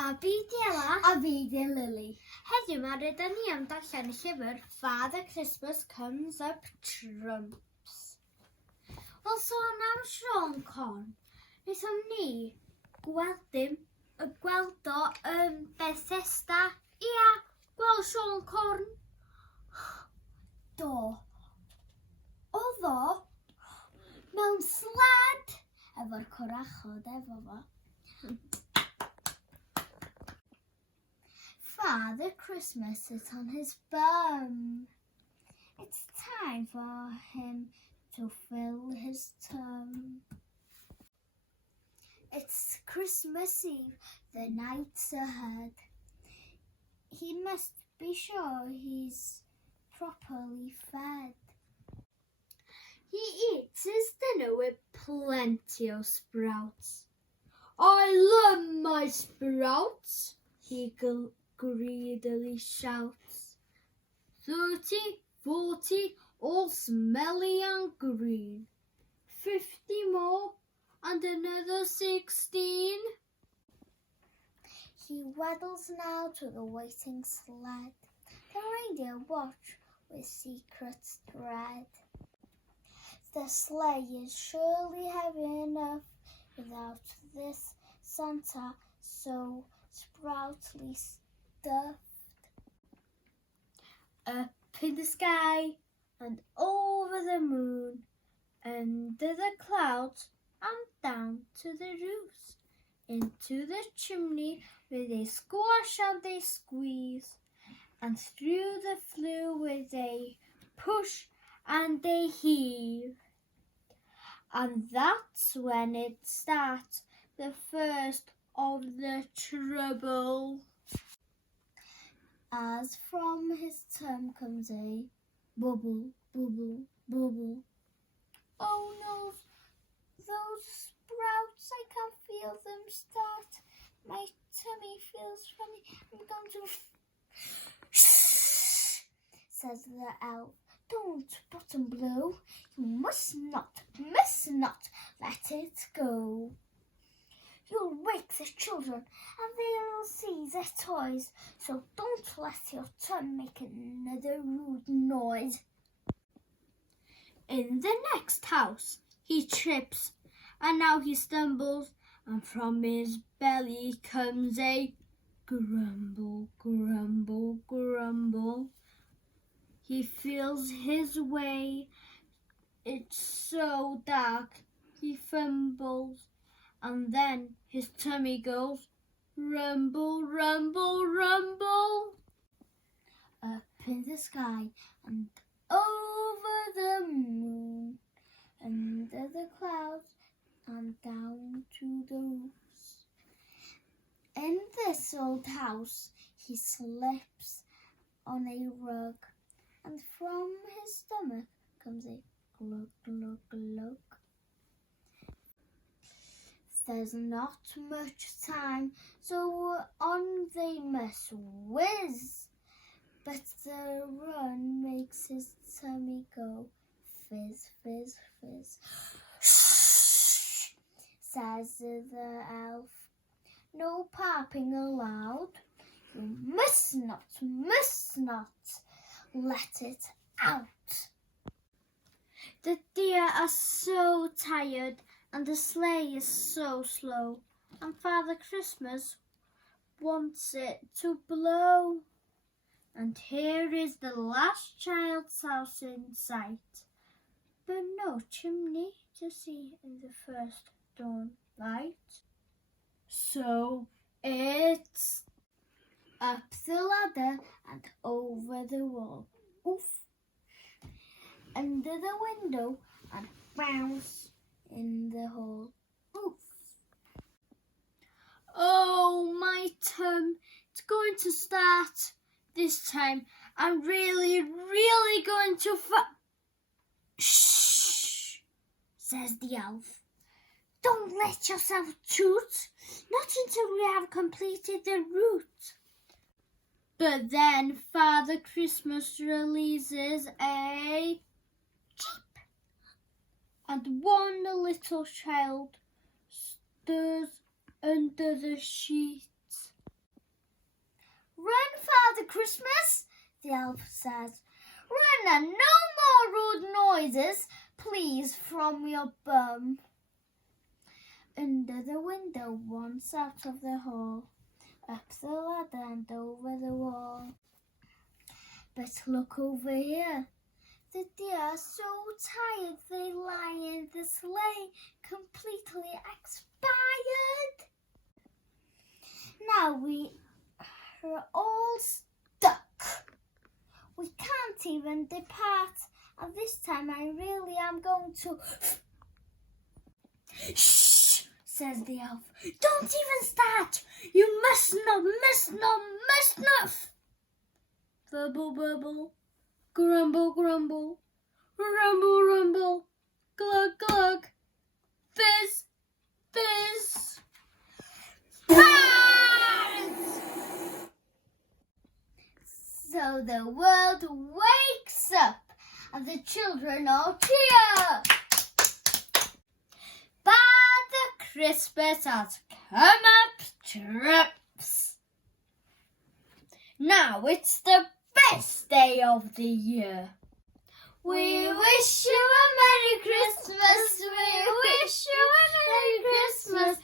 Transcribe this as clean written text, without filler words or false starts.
A fi di Ella. A fi di Lily. Heddiw mae rydyn ni am darllen y llyfr Father Christmas Comes Up Trumps. Wel, sôn am Sean Corn, wnaethon ni gweld o yn Bethesda. Ia, gweld Sean Corn. Do. Oedd o mewn sled efo'r corachod efo fo. Father Christmas is on his bum. It's time for him to fill his tum. It's Christmas Eve, the night's ahead. He must be sure he's properly fed. He eats his dinner with plenty of sprouts. I love my sprouts, he greedily shouts. 30, 40, all smelly and green. 50 more and another 16. He waddles now to the waiting sled. The reindeer watch with secret dread. The sleigh is surely heavy enough without this Santa so sproutly stuffed. Up in the sky and over the moon, under the clouds and down to the roofs, into the chimney where they squash and they squeeze, and through the flue where they push and they heave. And that's when it starts, the first of the trouble. As from his tum comes a bubble, bubble, bubble. Oh no, those sprouts, I can feel them start. My tummy feels funny. I'm going to... says the elf. Don't, Bottom Blue. You must not let it go. You'll wake the children and they'll see their toys. So don't let your tongue make another rude noise. In the next house he trips, and now he stumbles, and from his belly comes a grumble, grumble, grumble. He feels his way, it's so dark, he fumbles, and then his tummy goes rumble, rumble, rumble. Up in the sky and over the moon, under the clouds and down to the roofs. In this old house he slips on a rug, and from his stomach comes a glug, glug, glug. There's not much time, so on they must whiz. But the run makes his tummy go fizz, fizz, fizz. Shh, says the elf. No popping allowed. You must not let it out. The deer are so tired, and the sleigh is so slow, and Father Christmas wants it to blow. And here is the last child's house in sight, but no chimney to see in the first dawn light. So it's up the ladder and over the wall, oof, under the window and bounce in the hall, oof. Oh, my tum, it's going to start. This time I'm really going to Shh, says the elf. Don't let yourself toot, not until we have completed the route. But then Father Christmas releases a cheep, and one little child stirs under the sheets. Run, Father Christmas, the elf said. Run and no more rude noises, please, from your bum. Under the window once out of the hall, up the ladder and over the wall. But look over here. The deer are so tired they lie in the sleigh, completely expired. Now we are all stuck. We can't even depart. And this time I really am going to... Shh, says the elf. Don't even start. You must not. Bubble, bubble. Grumble, grumble, rumble, rumble, glug, glug, fizz, fizz. Buzz! So the world wakes up and the children all cheer. Father Christmas has come up trumps. Now it's the best day of the year. We wish you a Merry Christmas. We wish you a Merry Christmas.